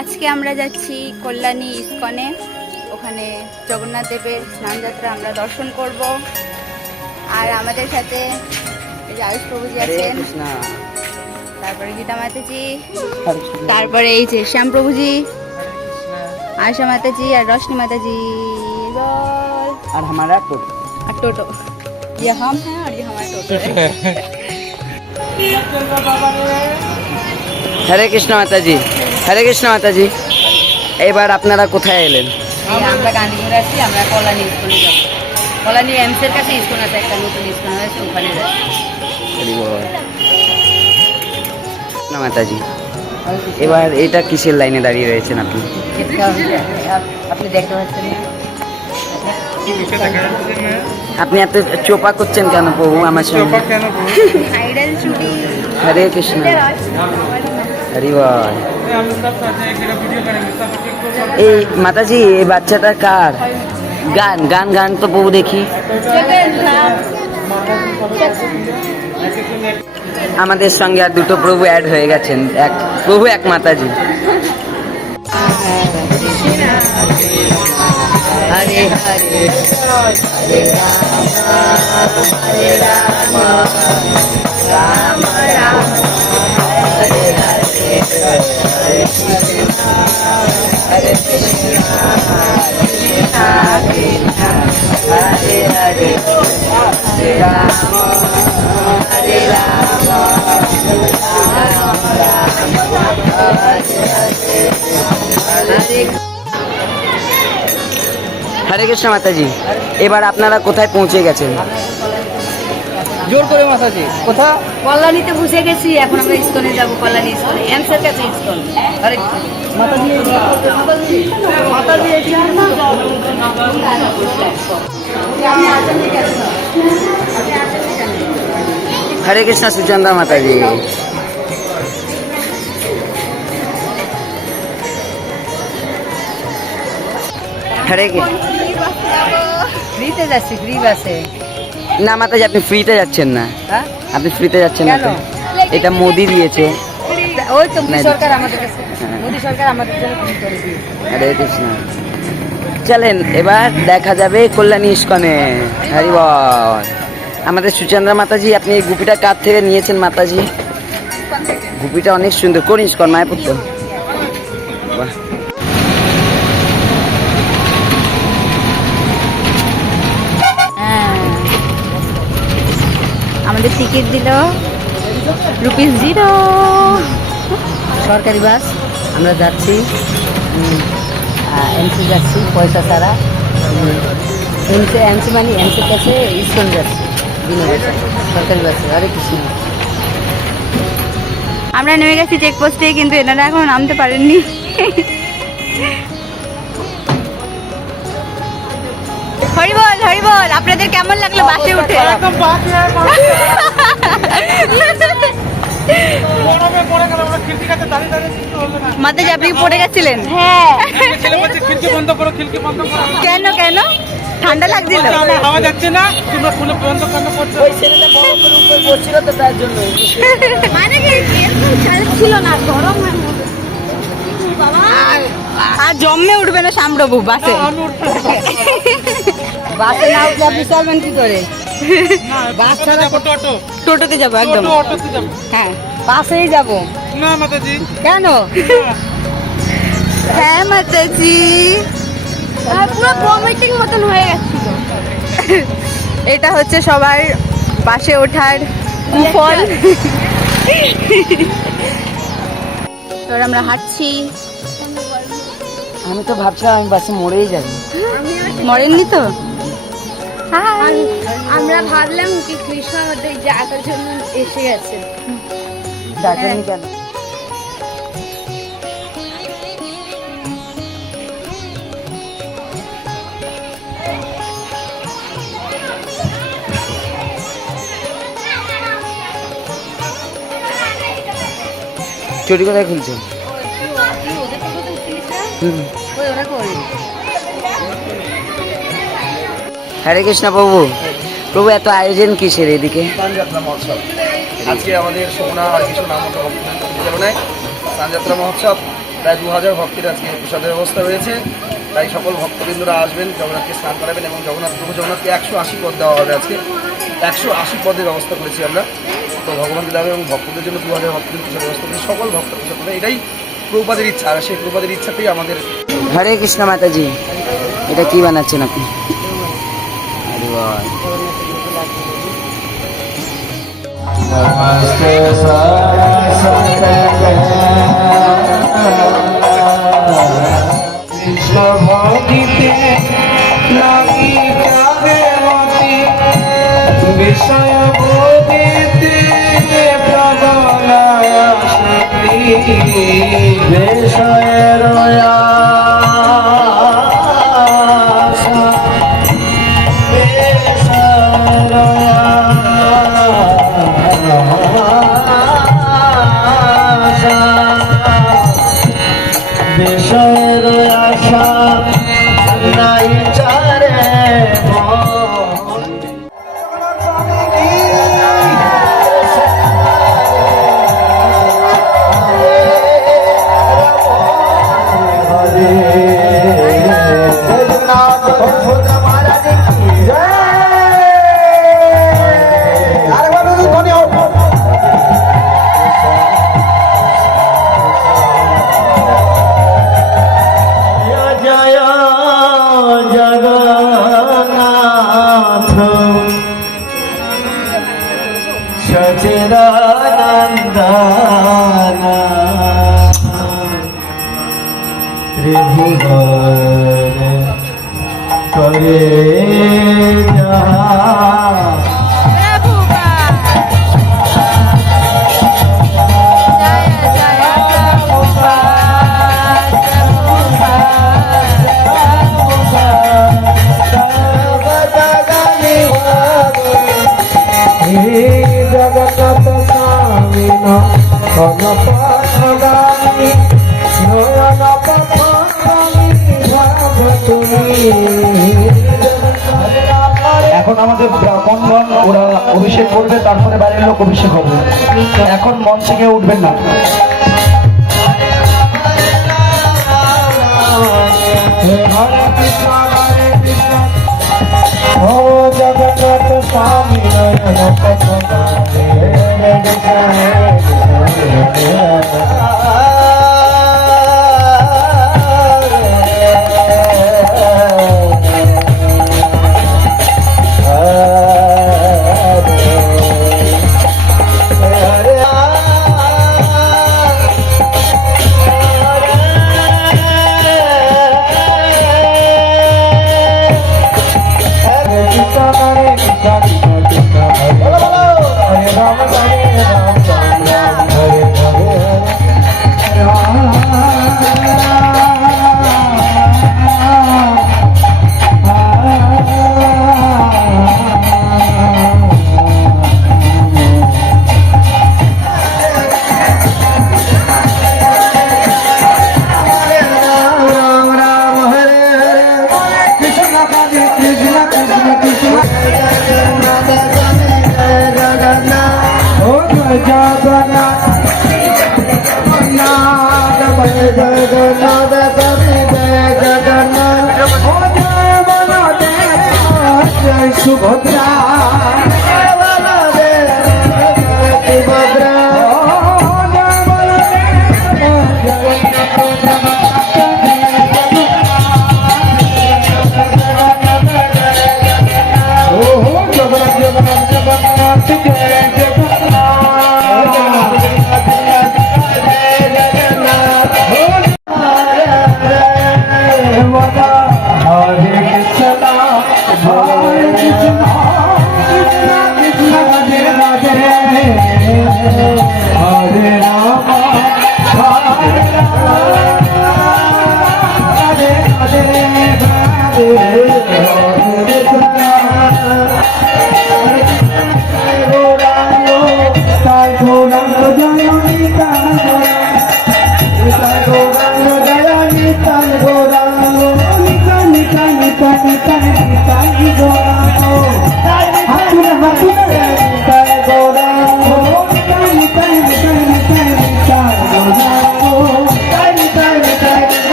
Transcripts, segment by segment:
আজকে আমরা যাচ্ছি কল্যাণী ইস্কনে, ওখানে জগন্নাথ দেবের স্নানযাত্রা আমরা দর্শন করব। আর আমাদের সাথে এই যে আয়ুষ প্রভুজি আছেন, তারপরে গীতা মাতাজি, তারপরে এই যে শ্যাম প্রভুজি, आशा माता जी और रोशनी माता जी और हमारा टोटो। और टोटो, ये हम हैं और ये हमारा टोटो है। हरे कृष्ण माता जी, हरे कृष्ण माता जी। এবার আপনারা কোথায় এলেন? আমরা গান্ধীপুরে আছি, আমরা কল্যাণী ইস্কনে যাব। কল্যাণী এমসের কাছে ইস্কন আছে, একটা নতুন ইস্কন হয়েছে, ওখানে যাচ্ছি। না মাতাজি, এবার এটা কিসের লাইনে দাঁড়িয়ে রয়েছেন আপনি? আপনি দেখতে পাচ্ছেন না? আপনি এত চোপা করছেন কেন প্রভু আমার সঙ্গে? হাইডাল চুড়ি। হরে কৃষ্ণ, হরি বল। এই মাতাজি, এই বাচ্চাটা কার? গান গান গান তো প্রভু দেখি। আমাদের সঙ্গে আর দুটো প্রভু অ্যাড হয়ে গেছেন, এক প্রভু এক মাতাজি। হরে হরে হরে রাম রাম রাম হরে হরে হরে কৃষ্ণ হরে কৃষ্ণ কৃষ্ণ কৃষ্ণ হরে হরে হরে রাম হরে রাম রাম রাম হরে হরে হরে। হরে কৃষ্ণ মাতাজি, এবার আপনারা কোথায় পৌঁছে গেছেন? জোর করে মাতাজি, কোথা? কল্যাণীতে বুঝে গেছি, এখন আমরা ইস্কনে যাব। কল্যাণী ইস্কনে, এমসের কাছে ইস্কন। আরে মাতাজি মাতাজি হরে কৃষ্ণ সুচন্দা মাতাজি। হরে ফ্রিতে যাচ্ছি, ফ্রি বাসে। না মাতাজি, আপনি ফ্রিতে যাচ্ছেন না। হ্যাঁ, আপনি ফ্রিতে যাচ্ছেন না তো? এটা মোদি দিয়েছে। ওই তো মোদি সরকার আমাদের কাছে, মোদি সরকার আমাদের জন্য ফ্রি করে দিয়েছে। হরে কৃষ্ণ। চলেন এবার দেখা যাবে কল্যাণী ইস্কনে। হরি বল। আমাদের সুচন্দ্রা মাতাজি, আপনি এই গুপিটা কার থেকে নিয়েছেন মাতাজি? গুপিটা অনেক সুন্দর। কোন ইস্কন? মায়াপুর তো? বাহ। আমাদের টিকিট দিল ₹0। সরকারি বাস, আমরা যাচ্ছি এমসি যাচ্ছি পয়সা ছাড়া। এমসি মানে এমসির কাছে ইস্কন যাচ্ছি সরকারি বাসে। হরে কৃষ্ণ। আমরা নেমে গেছি চেকপোস্টে, কিন্তু এনারা এখন নামতে পারেননি। হরি বল, হরি বল। আপনাদের কেমন লাগলো বাসে উঠে? মাতাজি, আপনি পড়ে গেছিলেন? হ্যাঁ। কেন কেন? ঠান্ডা লাগছিল? হাওয়া যাচ্ছে না, তোমরা খুলে বন্ধ কেন করছো? ওই ছেলেটা বরফের উপরে বসছিল তো, তার জন্য। মানে কি এরকম ছিল না, গরম বাবা। আর জম্মে উঠবে না শ্যামপ্রভু বাসে? বাসে না উঠলে আপনি চলবেন কি করে? বাস ছাড়া টোটো, টোটোতে যাবো একদম। অটোতে যাবো। হ্যাঁ, বাসেই যাবো। না মাতাজি, কেন? হ্যাঁ মাতাজি, পুরো ভমিটিং মতন হয়ে গেছিল। এটা হচ্ছে সবার বাসে ওঠার কুফল। তোর আমরা হাঁটছি। আমি তো ভাবছিলাম আমি বাসে মরেই যাবো। মরেননি তো? আমরা ভাবলাম কি কৃষ্ণ আমাদের যাওয়ার জন্য এসে গেছে। ডাকেননি কেন? চটি কোথায় খুলছে? হরে কৃষ্ণ প্রভু। প্রভু এত আয়োজন কিসের এদিকে? স্নানযাত্রা মহোৎসব। আজকে আমাদের সোনা আর কিছু নাম মতো স্নানযাত্রা মহোৎসব প্রায় 2000 ভক্তের আজকে প্রসাদের ব্যবস্থা রয়েছে। তাই সকল ভক্তবৃন্দরা আসবেন, জগন্নাথকে স্নান করাবেন এবং প্রভু জগন্নাথকে 180 পদ দেওয়া হবে। আজকে 180 পদের ব্যবস্থা করেছি আমরা। তো ভগবানকে দেওয়া এবং ভক্তদের জন্য 2000 ভক্তদের প্রসাদ ব্যবস্থা করেছি, সকল ভক্ত প্রসাদ পাবে। এটাই প্রভুপাদের ইচ্ছা, আর সেই প্রভুপাদের ইচ্ছাতেই আমাদের। হরে কৃষ্ণ মাতাজি, এটা কি বানাচ্ছেন আপনি? হরি বল। नमस्ते सरस्वते कृष्ण भक्तिते লাগি প্রাণমতি বিষয় বোধিতে প্রবলায় শক্তি বিষয়ের আশা বিষয়ের আশা নাই চারে সচিদানন্দন ত্রিভুবন করে যা জগন্নাথ স্বামী এখন আমাদের ব্রাহ্মণগণ ওরা অভিষেক করবে, তারপরে বাইরের লোক অভিষেক হবে। এখন মঞ্চে কেউ উঠবেন না। হরে কৃষ্ণ হরে কৃষ্ণ ও জগন্নাথ স্বামী সুভদ্রা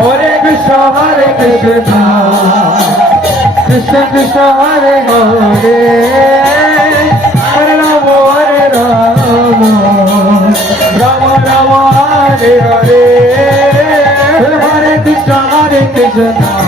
হরে কৃষ্ণ হরে কৃষ্ণ কৃষ্ণ কৃষ্ণ হরে হরে হরে রাম রাম রাম হরে হরে হরে কৃষ্ণ